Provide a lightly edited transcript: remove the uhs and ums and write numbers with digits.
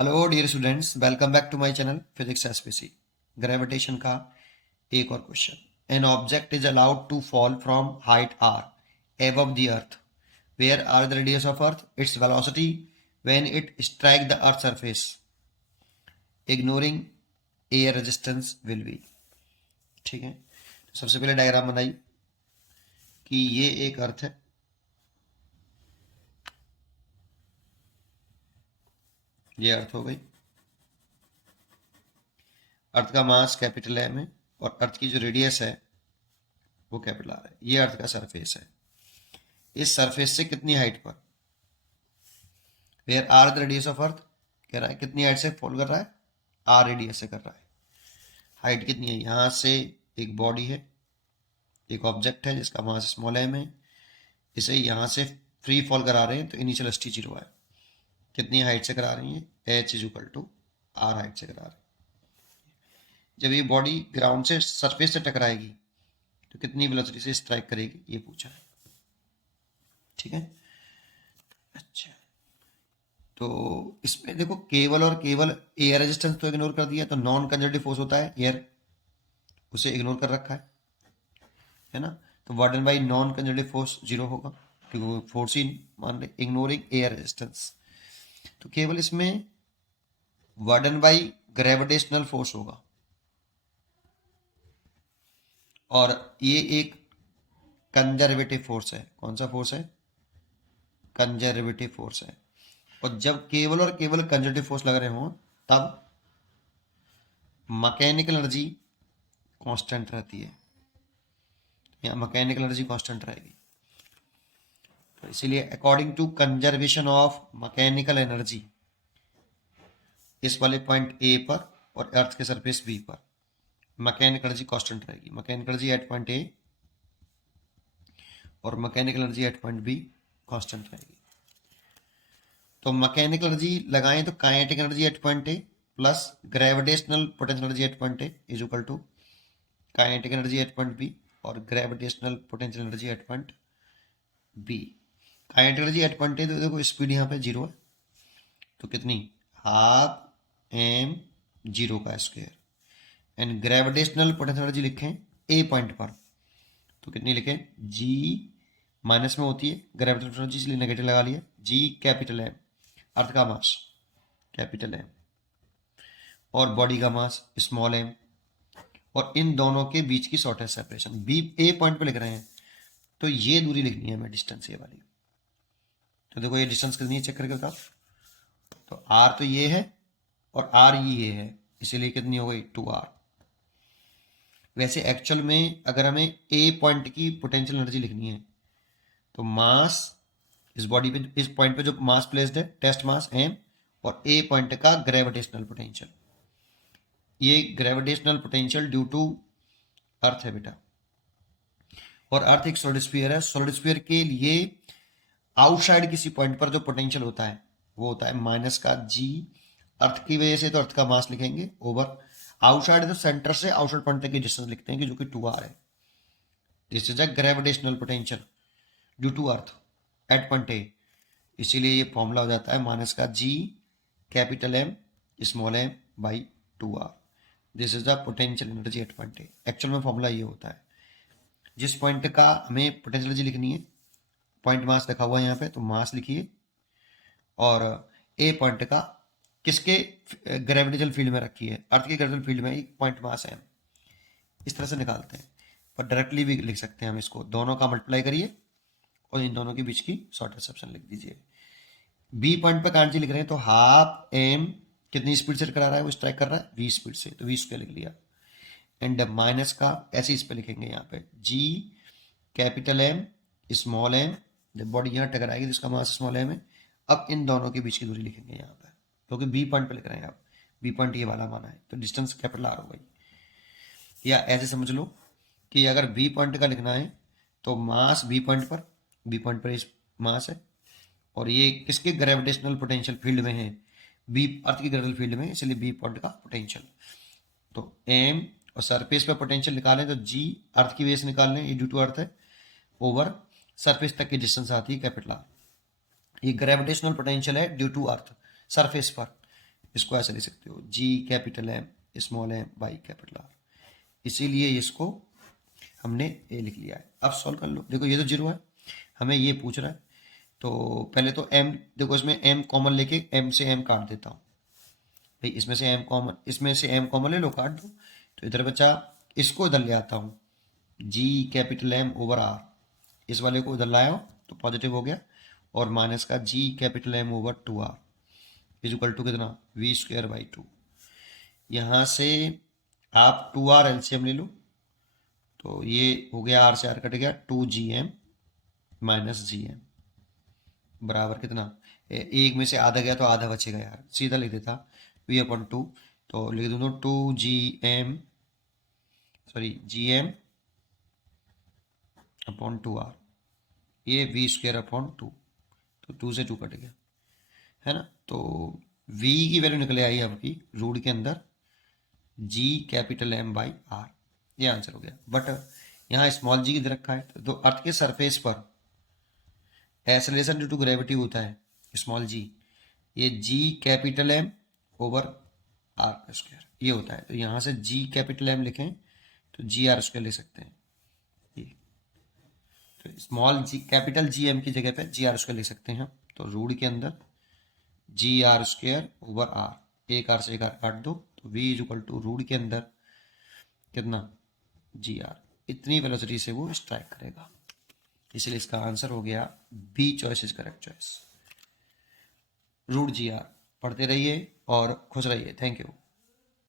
Hello dear students, welcome back to my channel physics SPC. Gravitation का एक और question. An object is allowed to fall from height R above the earth. Where R the radius of earth, its velocity when it strike the earth surface, ignoring air resistance will be. ठीक है, तो सबसे पहले diagram बनाई कि ये एक अर्थ है, ये अर्थ हो गई। अर्थ का मास कैपिटल एम है और अर्थ की जो रेडियस है वो कैपिटल आर है। ये अर्थ का सरफेस है। इस सरफेस से कितनी हाइट पर, where R the radius of earth, कह रहा है कितनी हाइट से फॉल कर रहा है, आर रेडियस से कर रहा है। हाइट कितनी है, यहां से एक बॉडी है, एक ऑब्जेक्ट है जिसका मास स्मॉल एम है, इसे यहां से फ्री फॉल करा रहे हैं तो इनिशियल वेलोसिटी जीरो है। कितनी हाइट से करा रही है, H is equal to R height से करा रहे हैं। जब ये बॉडी ग्राउंड से सरफेस से टकराएगी तो कितनी वेलोसिटी से स्ट्राइक करेगी, ये पूछा है। ठीक है, अच्छा, तो इसमें देखो केवल और केवल एयर रेजिस्टेंस तो इग्नोर कर दिया, तो नॉन कंजर्वेटिव फोर्स होता है एयर, उसे इग्नोर कर रखा है ना। तो work done by non conservative force zero होगा क्योंकि वो फोर्स ही मान रहे, इग्नोरिंग एयर रेजिस्टेंस। तो केवल इसमें वर्डन बाई ग्रेविटेशनल फोर्स होगा, और ये एक कंजर्वेटिव फोर्स है। कौन सा फोर्स है, कंजर्वेटिव फोर्स है। और जब केवल और केवल कंजर्वेटिव फोर्स लग रहे हों तब मैकेनिकल एनर्जी कांस्टेंट रहती है, या मैकेनिकल एनर्जी कांस्टेंट रहेगी। तो इसीलिए according to conservation of mechanical energy, इस वाले पॉइंट ए पर और अर्थ के सरफेस बी पर मैकेनिकल एनर्जी कांस्टेंट रहेगी। Mechanical energy at point A और mechanical energy at point B constant रहेगी। तो मैकेनिकल एनर्जी लगाएं तो kinetic energy at point A plus gravitational potential energy at point A is equal to kinetic energy at point B और gravitational potential energy at point B. Kinetic energy at point ए, तो देखो speed यहाँ पे zero है, तो कितनी, half M zero का square. And gravitational potential energy लिखें ए पॉइंट पर, तो कितनी लिखें, जी माइनस में होती है ग्रेविटेशनल एनर्जी, इसलिए नेगेटिव लगा लिया, जी कैपिटल एम, अर्थ का मास कैपिटल एम और बॉडी का मास स्मॉल एम, और इन दोनों के बीच की शॉर्टेस्ट सेपरेशन बी ए पॉइंट पे लिख रहे हैं, तो ये दूरी लिखनी है हमें, डिस्टेंस ये वाली। तो देखो ये डिस्टेंस कितनी है, चेक करके बताओ। तो आर तो ये है और आर ये है, इसीलिए कितनी हो गई, टू आर। वैसे एक्चुअल में अगर हमें ए पॉइंट की पोटेंशियल एनर्जी लिखनी है तो मास, इस बॉडी पे इस पॉइंट पे जो मास प्लेस्ड है, टेस्ट मास एम, और ए पॉइंट का ग्रेविटेशनल पोटेंशियल, ये gravitational potential due to earth है बेटा। और अर्थ एक सॉलिड स्फीयर है, सॉलिड स्फीयर के लिए आउटसाइड किसी पॉइंट पर जो पोटेंशियल होता है वो होता है माइनस का जी, अर्थ की वजह से तो अर्थ का मास लिखेंगे ओवर, आउटसाइड तो सेंटर से आउटसाइड पॉइंट तक की डिस्टेंस लिखते हैं कि जो कि टू आर है। This is a gravitational potential due to earth at point A, इसीलिए ये फॉर्मूला हो जाता है माइनस का G capital M small M by two R. This is the potential energy at point A. Actual में formula ये होता है, जिस पॉइंट का हमें पोटेंशियल एनर्जी लिखनी है, पॉइंट मास लिखा हुआ है यहाँ पे, तो मास लिखिए, और ए पॉइंट का किसके ग्रेविटेशनल फील्ड में रखी है, अर्थ के ग्रेविटेशनल फील्ड में एक पॉइंट मास है, इस तरह से निकालते हैं। पर डायरेक्टली भी लिख सकते हैं हम इसको, दोनों का मल्टीप्लाई करिए और इन दोनों के बीच की शॉर्टेस्ट सेक्शन लिख दीजिए। बी पॉइंट पे कांट जी लिख रहे हैं, तो हाफ एम कितनी स्पीड से करा रहा है, वो स्ट्राइक कर रहा है वी स्पीड से, तो वी स्क्वायर लिख लिया। एंड माइनस का ऐसे इस पे लिखेंगे यहाँ पे, जी कैपिटल एम स्मॉल एम, जब बॉडी यहाँ टकराएगी तो इसका मास स्मॉल एम है। अब इन दोनों के बीच की दूरी लिखेंगे यहाँ पे, क्योंकि बी पॉइंट पे लिख रहे हैं आप, बी पॉइंट ये वाला माना है, तो डिस्टेंस कैपिटल आर हो गई। या ऐसे समझ लो कि अगर बी पॉइंट का लिखना है तो मास बी पॉइंट पर, बी पॉइंट पर इस मास है, और ये किसके ग्रेविटेशनल पोटेंशियल फील्ड में है, बी अर्थ की ग्रेविटेशनल फील्ड में, इसलिए बी पॉइंट का पोटेंशियल। तो एम और सरफेस पर पोटेंशियल निकालें तो जी अर्थ की वजह से निकाल लें, ये ड्यू टू अर्थ है, ओवर सरफेस तक की डिस्टेंस आती है कैपिटल आर। ये ग्रेविटेशनल पोटेंशियल है ड्यू टू अर्थ सरफेस पर, इसको ऐसे लिख सकते हो G capital M small M by capital R, इसीलिए इसको हमने ए लिख लिया है। अब सॉल्व कर लो, देखो ये तो जीरो है, हमें ये पूछ रहा है, तो पहले तो एम, देखो इसमें एम कॉमन लेके एम से एम काट देता हूँ भाई, इसमें से एम कॉमन, इसमें से एम कॉमन ले लो, काट दो, तो इधर बचा, इसको इधर ले आता हूँ जी कैपिटल एम ओवर आर, इस वाले को उधर लाया तो पॉजिटिव हो गया, और माइनस का G capital M over two R is equal to कितना वी स्क्वायर बाई टू। यहाँ से आप टू आर एलसीएम ले लो, तो ये हो गया आर से आर कट गया, two G M minus G M बराबर कितना, एक में से आधा गया तो आधा बचेगा यार, सीधा लिख देता वी अपॉन टू, तो लिख दूँ two G M, sorry G M upon two R, ये वी स्क्वायर अपॉन टू, तो टू से टू कट गया है ना, तो v की वैल्यू निकले आई आपकी रूट के अंदर g capital M by R, ये आंसर हो गया। बट यहाँ स्मॉल जी किधर रखा है, तो अर्थ के सरफेस पर एक्सेलरेशन ड्यू टू ग्रेविटी होता है स्मॉल जी, ये g capital M over R square ये होता है, तो यहाँ से g कैपिटल M लिखें तो जी आर स्क्वायर ले सकते हैं, ये तो small G capital G M की जगह पे जी आर स्क्वायर लिख सकते हैं, तो रूट के अंदर G R square over R, एक आर से एक आर काट दो, तो v is equal to root के अंदर कितना जी आर, इतनी वेलोसिटी से वो स्ट्राइक करेगा, इसलिए इसका आंसर हो गया B choice is correct choice, root G R. पढ़ते रहिए और खुश रहिए, थैंक यू।